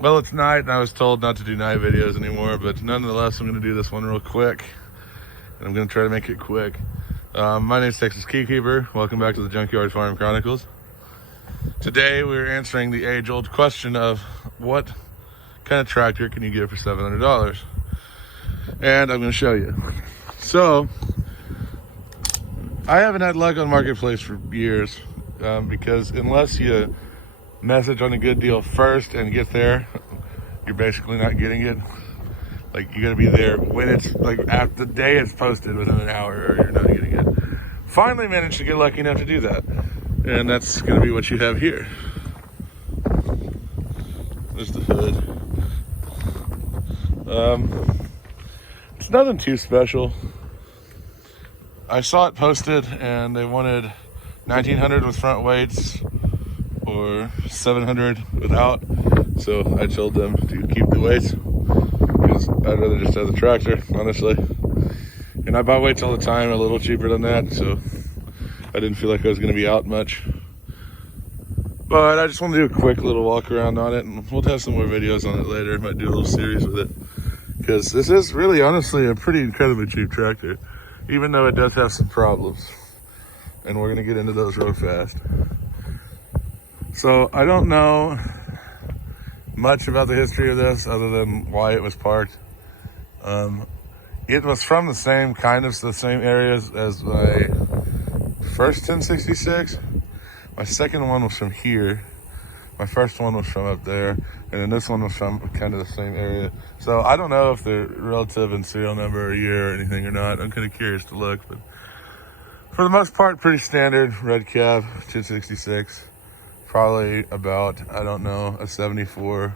Well, it's night, and I was told not to do night videos anymore, but nonetheless, I'm going to do this one real quick, and I'm going to try to make it quick. My name is Texas Keykeeper. Welcome back to the Junkyard Farm Chronicles. Today, we're answering the age-old question of what kind of tractor can you get for $700? And I'm going to show you. So, I haven't had luck on Marketplace for years, because unless you message on a good deal first and get there, you're basically not getting it. Like, you gotta be there when it's like after the day it's posted, within an hour, or you're not getting it. Finally managed to get lucky enough to do that, and that's gonna be what you have here. There's the hood. It's nothing too special. I saw it posted and they wanted 1900 with front weights or 700 without, so I told them to keep the weights because I'd rather just have the tractor, honestly. And I buy weights all the time, a little cheaper than that, so I didn't feel like I was going to be out much. But I just want to do a quick little walk around on it, and we'll have some more videos on it later. Might do a little series with it, because this is really, honestly, a pretty incredibly cheap tractor, even though it does have some problems, and we're going to get into those real fast. So I don't know much about the history of this other than why it was parked. It was from the same areas as my first 1066. My second one was from here. My first one was from up there, and then this one was from kind of the same area. So I don't know if they're relative in serial number or year or anything or not. I'm kind of curious to look, but for the most part, pretty standard red cab 1066. Probably about, I don't know, a 74,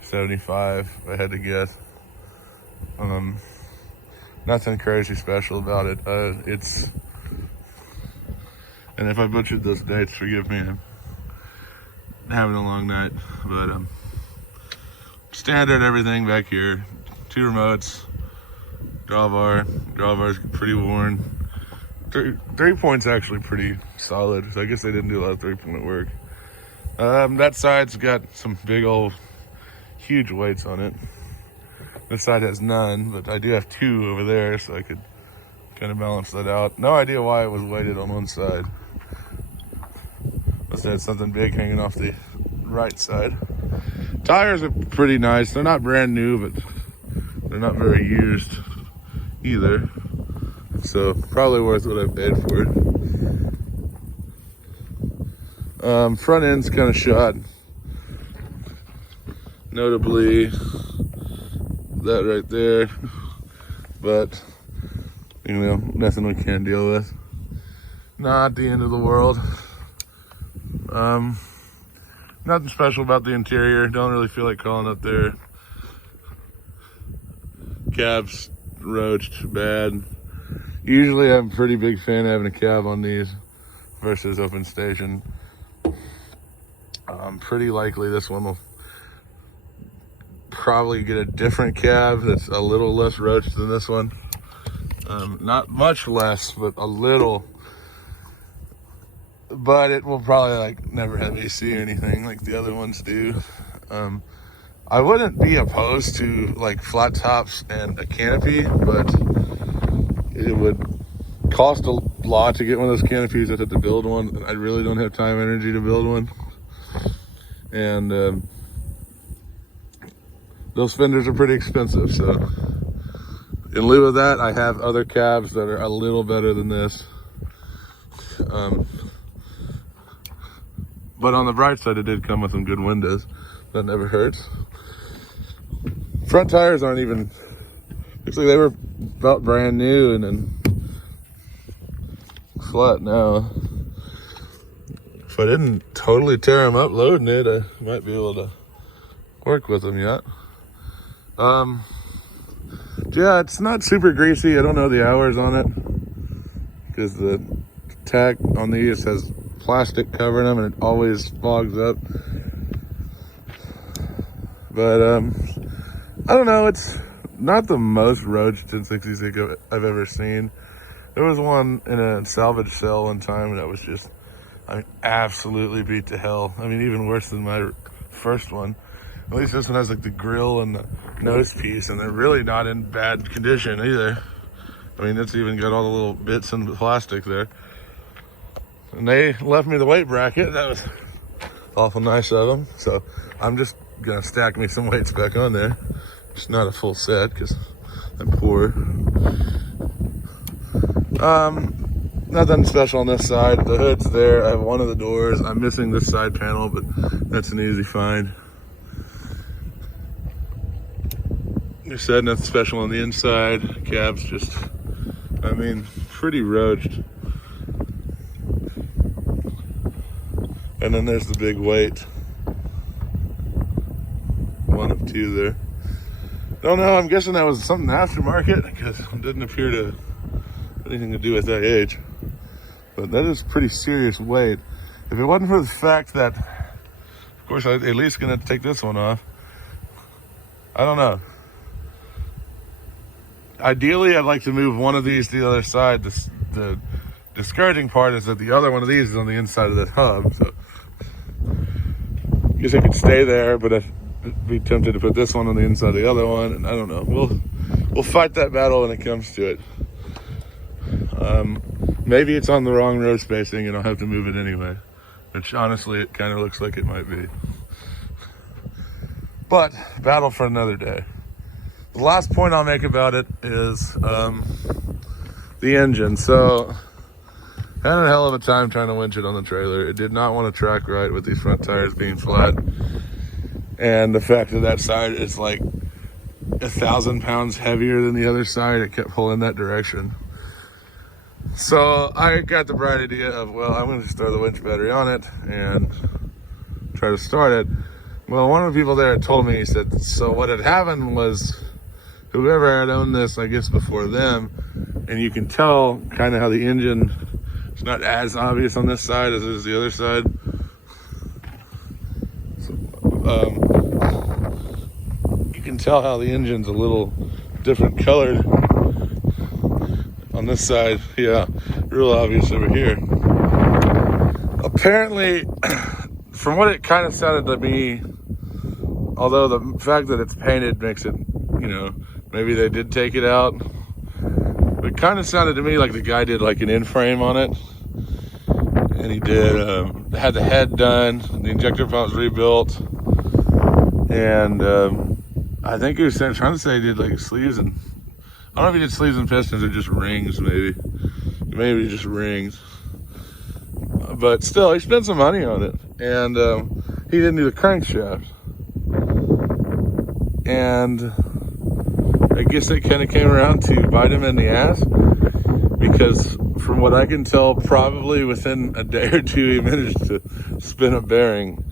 75, if I had to guess. Nothing crazy special about it. And if I butchered those dates, forgive me. I'm having a long night, but standard everything back here. 2 remotes, drawbar's pretty worn. 3 points actually pretty solid, so I guess they didn't do a lot of 3-point work. That side's got some big old huge weights on it. This side has none, but I do have 2 over there, so I could kind of balance that out. No idea why it was weighted on one side. Must have had something big hanging off the right side. Tires are pretty nice. They're not brand new, but they're not very used either. So probably worth what I paid for it. Front end's kind of shot. Notably that right there, but you know, nothing we can't deal with. Not the end of the world. Nothing special about the interior. Don't really feel like calling up there. Cabs roached bad. Usually I'm a pretty big fan of having a cab on these versus open station. Pretty likely this one will probably get a different cab that's a little less roached than this one. Not much less, but a little. But it will probably like never have AC or anything like the other ones do. I wouldn't be opposed to like flat tops and a canopy, but it would cost a lot to get one of those canopies. I'd have to build one. I really don't have time and energy to build one. And those fenders are pretty expensive, so in lieu of that, I have other cabs that are a little better than this. But on the bright side, it did come with some good windows. That never hurts. Front tires aren't even, looks like they were about brand new and then flat now. If I didn't totally tear them up loading it, I might be able to work with them yet. Yeah, it's not super greasy. I don't know the hours on it because the tack on these has plastic covering them and it always fogs up. But I don't know, it's not the most roached 1066 I've ever seen. There was one in a salvage sale one time that was just, I mean, absolutely beat to hell. I mean, even worse than my first one. At least this one has like the grill and the nose piece, and they're really not in bad condition either. I mean, it's even got all the little bits and plastic there. And they left me the weight bracket. That was awful nice of them. So I'm just gonna stack me some weights back on there. It's not a full set because I'm poor. Nothing special on this side. The hood's there. I have one of the doors. I'm missing this side panel, but that's an easy find. You said nothing special on the inside. Cab's just, I mean, pretty roached. And then there's the big weight. One of two there. Don't know, I'm guessing that was something aftermarket because it didn't appear to have anything to do with that age. But that is pretty serious weight. If it wasn't for the fact that, of course, I'm at least gonna take this one off. I don't know. Ideally, I'd like to move one of these to the other side. The discouraging part is that the other one of these is on the inside of that hub. So I guess I could stay there, but I'd be tempted to put this one on the inside of the other one. And I don't know. We'll fight that battle when it comes to it. Maybe it's on the wrong row spacing and I'll have to move it anyway, which honestly it kind of looks like it might be. But battle for another day. The last point I'll make about it is the engine. So I had a hell of a time trying to winch it on the trailer. It did not want to track right with these front tires being flat. And the fact that that side is like 1,000 pounds heavier than the other side, it kept pulling that direction. So I got the bright idea of, well, I'm going to throw the winch battery on it and try to start it. Well, one of the people there told me, he said, so what had happened was whoever had owned this, I guess before them, and you can tell kind of how the engine is not as obvious on this side as it is the other side. So, you can tell how the engine's a little different colored on this side. Yeah, real obvious over here. Apparently, from what it kind of sounded to me, although the fact that it's painted makes it, you know, maybe they did take it out. It kind of sounded to me like the guy did like an in-frame on it. And he did, had the head done, the injector pump was rebuilt. And I think he was trying to say he did like sleeves and, I don't know if he did sleeves and pistons or just rings maybe. Maybe just rings. But still, he spent some money on it. And he didn't do the crankshaft. And I guess it kind of came around to bite him in the ass, because from what I can tell, probably within a day or two, he managed to spin a bearing.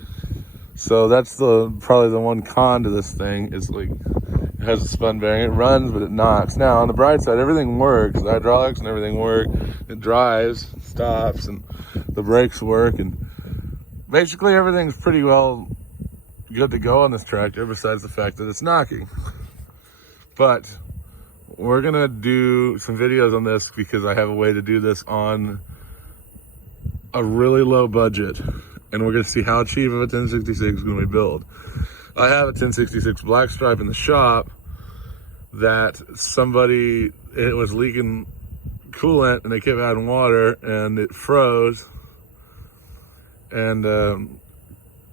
So that's probably the one con to this thing, is like, it has a spun bearing. It runs, but it knocks. Now, on the bright side, everything works. The hydraulics and everything work. It drives, stops, and the brakes work. And basically everything's pretty well good to go on this tractor, besides the fact that it's knocking. But we're gonna do some videos on this because I have a way to do this on a really low budget. And we're gonna see how cheap of a 1066 can we build. I have a 1066 black stripe in the shop that it was leaking coolant and they kept adding water and it froze. And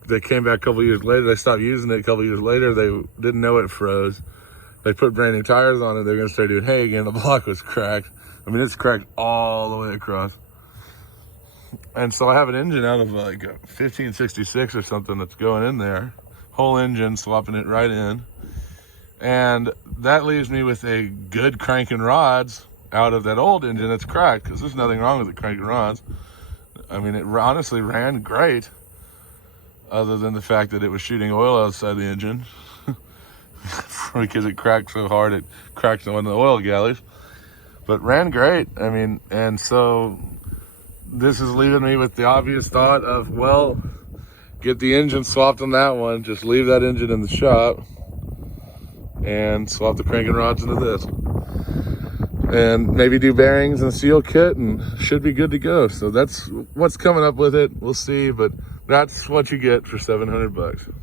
they came back a couple years later. They stopped using it a couple years later. They didn't know it froze. They put brand new tires on it. They're gonna start doing hay again. The block was cracked. I mean, it's cracked all the way across. And so I have an engine out of like a 1566 or something that's going in there. Whole engine, swapping it right in. And that leaves me with a good cranking rods out of that old engine that's cracked, because there's nothing wrong with the cranking rods. I mean, it honestly ran great, other than the fact that it was shooting oil outside the engine. Because it cracked so hard, it cracked one of the oil galleys. But ran great. I mean, and so this is leaving me with the obvious thought of, well, get the engine swapped on that one, just leave that engine in the shop and swap the cranking rods into this. And maybe do bearings and seal kit and should be good to go. So that's what's coming up with it. We'll see, but that's what you get for $700.